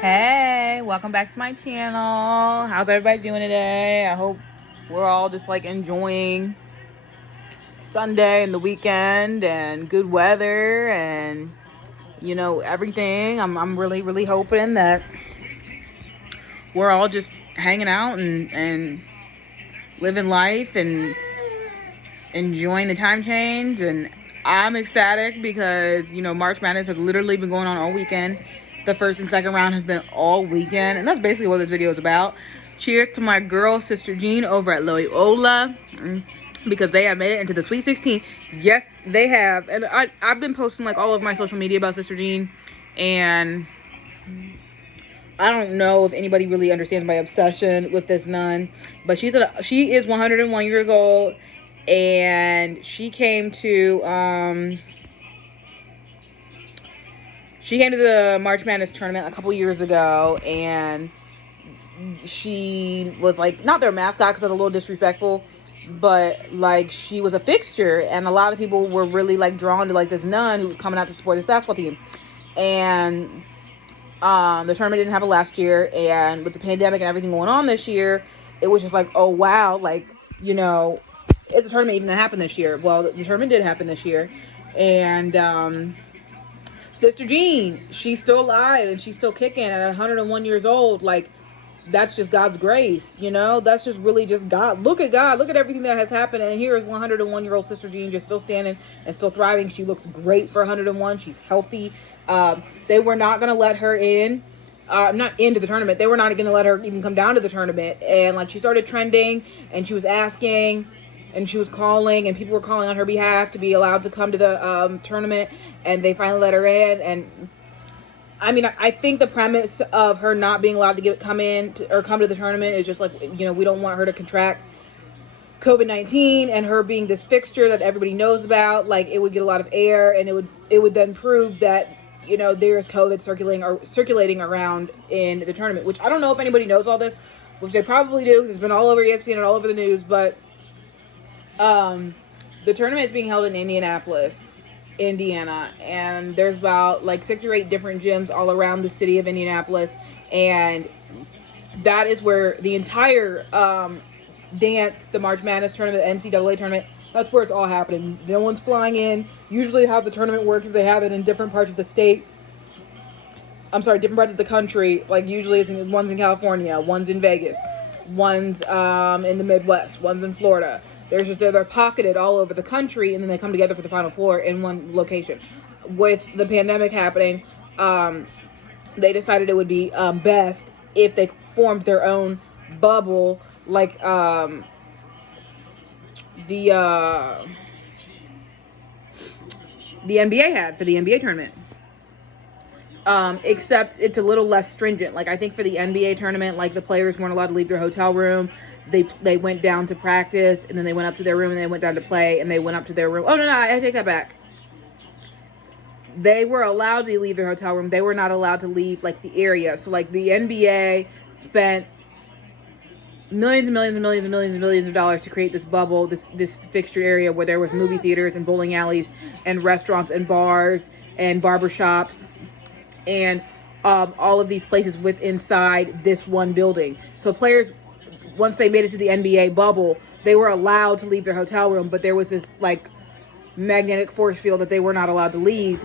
Hey, welcome back to my channel. How's everybody doing today? I hope we're all just like enjoying Sunday and the weekend and good weather and everything. I'm really hoping that we're all just hanging out and living life and enjoying the time change. And I'm ecstatic because March Madness has literally been going on all weekend. The first and second round has been all weekend, and that's basically what this video is about. Cheers to my girl Sister Jean over at Loyola, because they have made it into the Sweet 16. Yes, they have. And I've been posting like all over my social media about Sister Jean, and I don't know if anybody really understands my obsession with this nun, but she is 101 years old, and she came to the March Madness tournament a couple years ago, and she was like not their mascot because that's a little disrespectful, but like she was a fixture, and a lot of people were really like drawn to like this nun who was coming out to support this basketball team. And the tournament didn't happen last year, and with the pandemic and everything going on this year, it was just like, oh wow, like is the tournament even gonna happen this year? Well, the tournament did happen this year, and Sister Jean, she's still alive and she's still kicking at 101 years old. Like, that's just God's grace, That's just really just God. Look at God. Look at everything that has happened. And here is 101-year-old Sister Jean just still standing and still thriving. She looks great for 101. She's healthy. They were not going to let her in. Not into the tournament. They were not going to let her even come down to the tournament. And, like, she started trending, and she was asking, and she was calling, and people were calling on her behalf to be allowed to come to the tournament, and they finally let her in. And I mean, I think the premise of her not being allowed to come to the tournament is just like, we don't want her to contract COVID-19, and her being this fixture that everybody knows about, like, it would get a lot of air, and it would then prove that there's COVID circulating around in the tournament, which I don't know if anybody knows all this, which they probably do because it's been all over ESPN and all over the news. But the tournament is being held in Indianapolis, Indiana, and there's about like 6 or 8 different gyms all around the city of Indianapolis, and that is where the entire dance, the March Madness tournament, the NCAA tournament, that's where it's all happening. No one's flying in. Usually how the tournament works is they have it in different parts of the state. Different parts of the country. Like, usually one's in California, one's in Vegas, one's in the Midwest, one's in Florida. They're pocketed all over the country, and then they come together for the Final Four in one location. With the pandemic happening, they decided it would be best if they formed their own bubble, like the NBA had for the NBA tournament. Except it's a little less stringent. Like, I think for the NBA tournament, like, the players weren't allowed to leave their hotel room. They went down to practice, and then they went up to their room, and they went down to play, and they went up to their room. Oh, no, I take that back. They were allowed to leave their hotel room. They were not allowed to leave, like, the area. So, like, the NBA spent millions and millions and millions and millions and millions of dollars to create this bubble, this fixture area where there was movie theaters and bowling alleys and restaurants and bars and barbershops and all of these places inside this one building. So players, once they made it to the NBA bubble, they were allowed to leave their hotel room, but there was this like magnetic force field that they were not allowed to leave.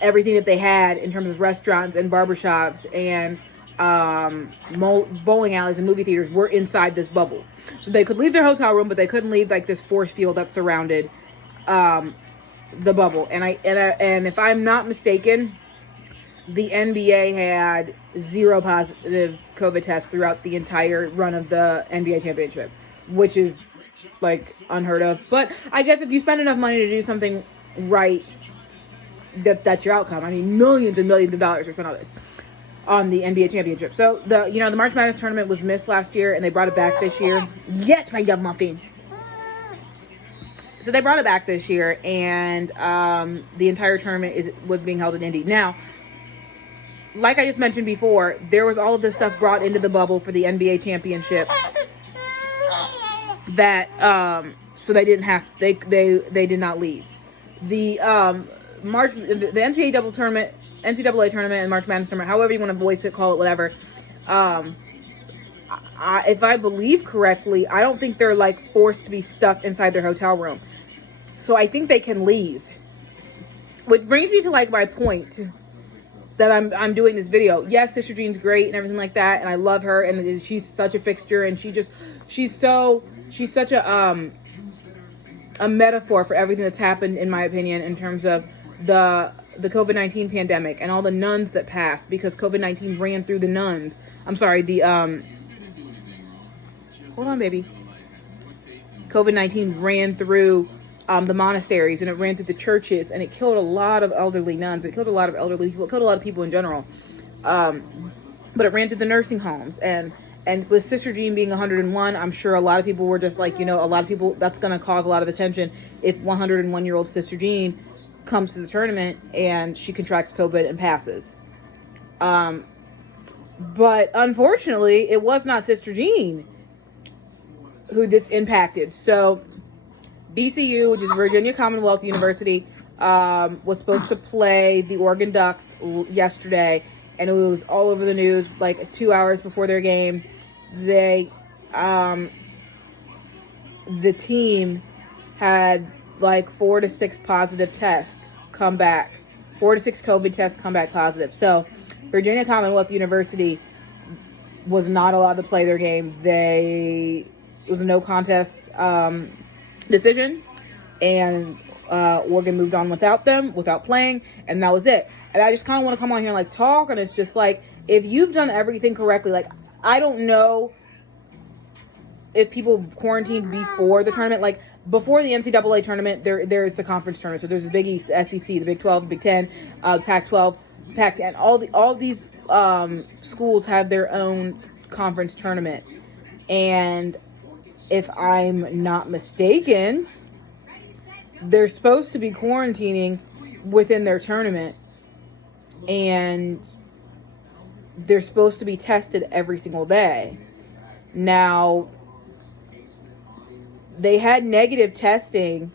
Everything that they had in terms of restaurants and barbershops and bowling alleys and movie theaters were inside this bubble. So they could leave their hotel room, but they couldn't leave like this force field that surrounded the bubble. And if I'm not mistaken, the NBA had 0 positive COVID tests throughout the entire run of the NBA championship, which is like unheard of. But I guess if you spend enough money to do something right, that's your outcome. I mean, millions and millions of dollars were spent on this, on the NBA championship. So the March Madness tournament was missed last year, and they brought it back this year. Yes, my dove muffin. So they brought it back this year, and the entire tournament was being held in Indy. Now, like I just mentioned before, there was all of this stuff brought into the bubble for the NBA championship that so they didn't have they did not leave. The the NCAA tournament and March Madness tournament, however you want to voice it, call it whatever. If I believe correctly, I don't think they're like forced to be stuck inside their hotel room. So I think they can leave. Which brings me to like my point that I'm doing this video. Yes, Sister Jean's great and everything like that, and I love her, and she's such a fixture, and she's such a metaphor for everything that's happened, in my opinion, in terms of the COVID-19 pandemic and all the nuns that passed because COVID-19 ran through the nuns. I'm sorry, hold on, baby. COVID-19 ran through the monasteries, and it ran through the churches, and it killed a lot of elderly nuns. It killed a lot of elderly people. It killed a lot of people in general. But it ran through the nursing homes. And with Sister Jean being 101, I'm sure a lot of people were just like, a lot of people, that's going to cause a lot of attention if 101-year-old Sister Jean comes to the tournament and she contracts COVID and passes. But unfortunately, it was not Sister Jean who this impacted. So VCU, which is Virginia Commonwealth University, was supposed to play the Oregon Ducks yesterday, and it was all over the news like 2 hours before their game. The team had like 4 to 6 positive tests come back, 4 to 6 COVID tests come back positive. So Virginia Commonwealth University was not allowed to play their game. It was a no contest decision, and Oregon moved on without playing, and that was it. And I just kind of want to come on here and like talk, and it's just like, if you've done everything correctly, like I don't know if people quarantined before the tournament, like before the NCAA tournament, there's the conference tournament. So there's the Big East, the SEC, the Big 12, the Big 10, Pac-12, Pac-10. All these schools have their own conference tournament, and if I'm not mistaken, they're supposed to be quarantining within their tournament, and they're supposed to be tested every single day. Now, they had negative testing,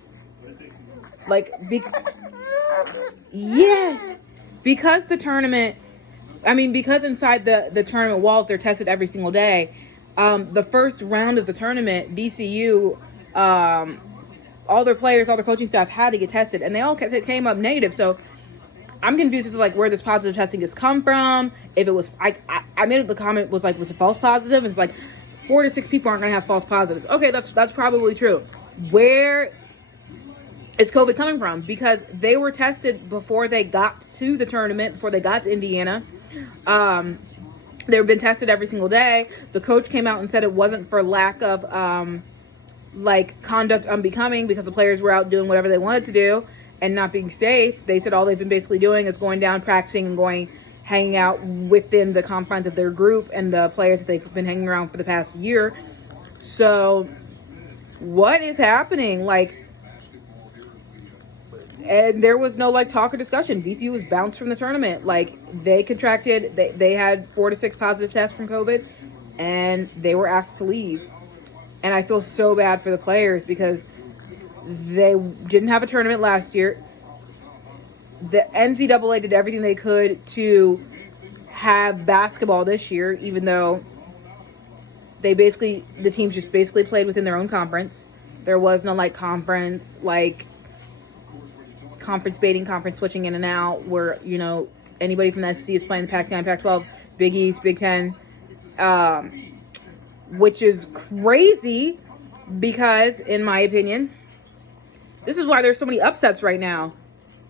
yes, because the tournament, because inside the tournament walls, they're tested every single day. The first round of the tournament, VCU, all their players, all their coaching staff had to get tested, and they all came up negative. So I'm confused as to like where this positive testing has come from. If it was, I made the comment was it false positive? It's like 4 to 6 people aren't going to have false positives. Okay, that's probably true. Where is COVID coming from? Because they were tested before they got to the tournament, before they got to Indiana. They've been tested every single day. The coach came out and said it wasn't for lack of conduct unbecoming, because the players were out doing whatever they wanted to do and not being safe. They said all they've been basically doing is going down, practicing, and hanging out within the confines of their group and the players that they've been hanging around for the past year. So what is happening? And there was no talk or discussion. VCU was bounced from the tournament. They contracted, they had 4 to 6 positive tests from COVID, and they were asked to leave. And I feel so bad for the players because they didn't have a tournament last year. The NCAA did everything they could to have basketball this year, even though the teams just basically played within their own conference. There was no conference baiting, conference switching in and out, where anybody from the SEC is playing the Pac-10, Pac-12, Big East, Big 10, which is crazy because, in my opinion, this is why there's so many upsets right now,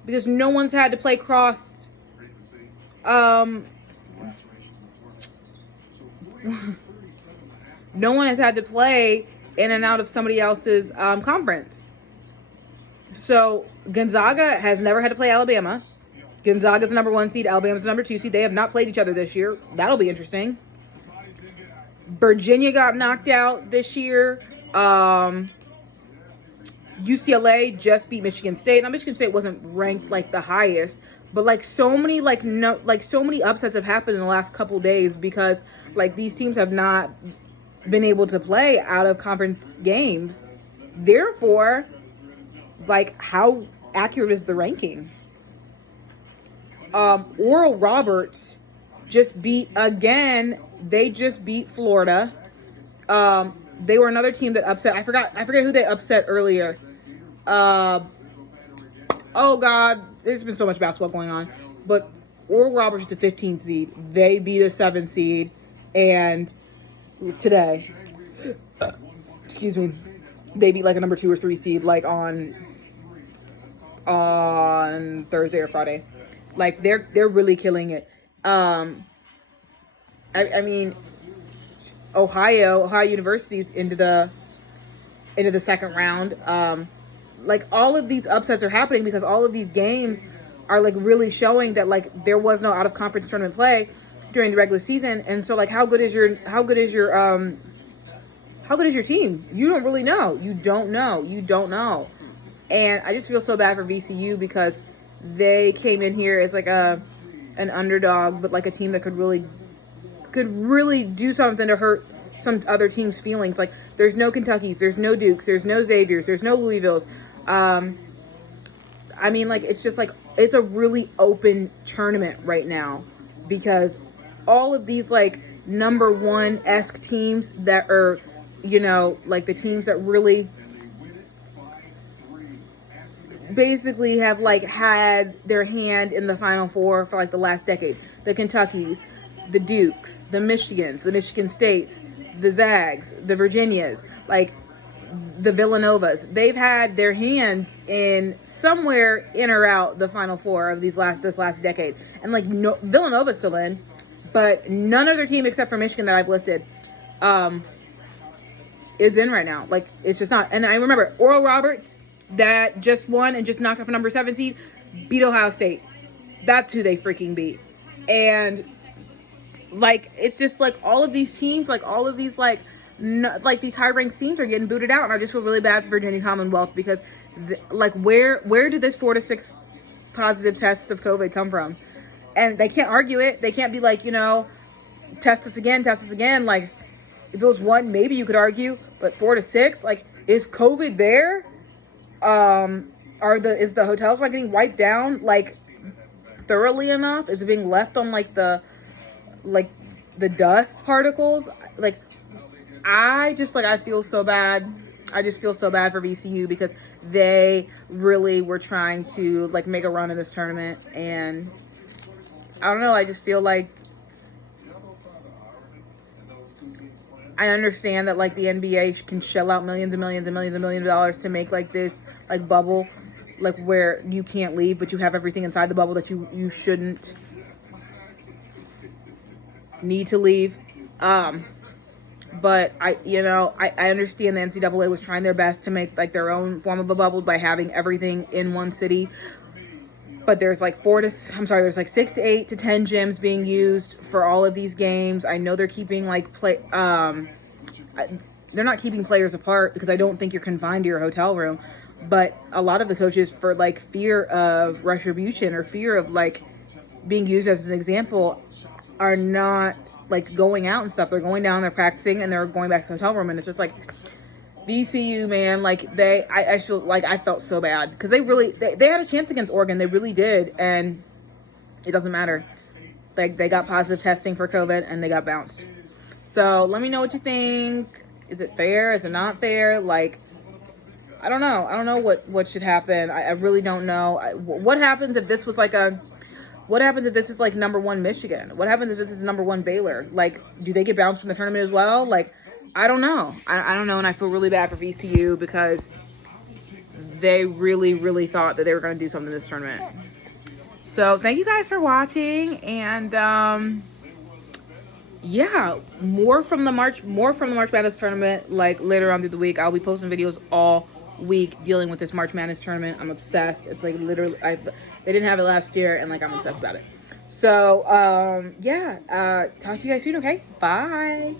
because no one's had to play no one has had to play in and out of somebody else's conference. So Gonzaga has never had to play Alabama. Gonzaga's the number 1 seed. Alabama's the number 2 seed. They have not played each other this year. That'll be interesting. Virginia got knocked out this year. UCLA just beat Michigan State. Now, Michigan State wasn't ranked the highest, but so many so many upsets have happened in the last couple days because these teams have not been able to play out of conference games. Therefore, how accurate is the ranking? Oral Roberts just beat again. They just beat Florida. They were another team that upset. I forget who they upset earlier. Oh God, there's been so much basketball going on. But Oral Roberts is a 15 seed. They beat a 7 seed, and today, excuse me, they beat like a number 2 or 3 seed like on Thursday or Friday. Like they're really killing it. I mean, Ohio University's into the second round. Like all of these upsets are happening because all of these games are like really showing that like there was no out of conference tournament play during the regular season. And so like how good is your team? You don't really know. You don't know. And I just feel so bad for VCU because they came in here as like an underdog, but like a team that could really do something to hurt some other teams' feelings. Like there's no Kentuckys, there's no Dukes, there's no Xaviers, there's no Louisvilles. I mean, like it's just like it's a really open tournament right now because all of these like number 1-esque teams that are, you know, like the teams that really basically have like had their hand in the Final Four for like the last decade. The Kentuckys, the Dukes, the Michigans, the Michigan States, the Zags, the Virginias, like the Villanovas. They've had their hands in somewhere in or out the Final Four of this last decade. And like no, Villanova's still in, but none of their team except for Michigan that I've listed is in right now. Like it's just not. And I remember Oral Roberts that just won and just knocked off a number 7 seed beat Ohio State. That's who they freaking beat. And like it's just like all of these teams, like all of these like these high-ranked teams are getting booted out, and I just feel really bad for Virginia Commonwealth because like where did this 4 to 6 positive tests of COVID come from? And they can't argue it. They can't be like, you know, test us again. Like if it was 1, maybe you could argue, but 4 to 6, like is COVID there? Is the hotels not getting wiped down like thoroughly enough? Is it being left on like the dust particles? Like I feel so bad. I just feel so bad for VCU because they really were trying to like make a run in this tournament, and I don't know, I just feel like I understand that like the NBA can shell out millions and millions and millions and millions of dollars to make like this like bubble, like where you can't leave, but you have everything inside the bubble that you shouldn't need to leave. But I understand the NCAA was trying their best to make like their own form of a bubble by having everything in one city. But there's like 6 to 8 to 10 gyms being used for all of these games. I know they're keeping they're not keeping players apart because I don't think you're confined to your hotel room. But a lot of the coaches, for like fear of retribution or fear of like being used as an example, are not like going out and stuff. They're going down, they're practicing, and they're going back to the hotel room. And it's just like VCU, man, like I felt so bad because they had a chance against Oregon. They really did. And it doesn't matter. Like they got positive testing for COVID and they got bounced. So let me know what you think. Is it fair? Is it not fair? Like, I don't know. I don't know what should happen. I really don't know. What happens if this was like what happens if this is like number 1 Michigan? What happens if this is number 1 Baylor? Like, do they get bounced from the tournament as well? Like, I don't know. I don't know, and I feel really bad for VCU because they really, really thought that they were going to do something in this tournament. So, thank you guys for watching, and yeah, more from the March Madness tournament like later on through the week. I'll be posting videos all week dealing with this March Madness tournament. I'm obsessed. It's like literally they didn't have it last year, and like I'm obsessed about it. So yeah, talk to you guys soon. Okay, bye.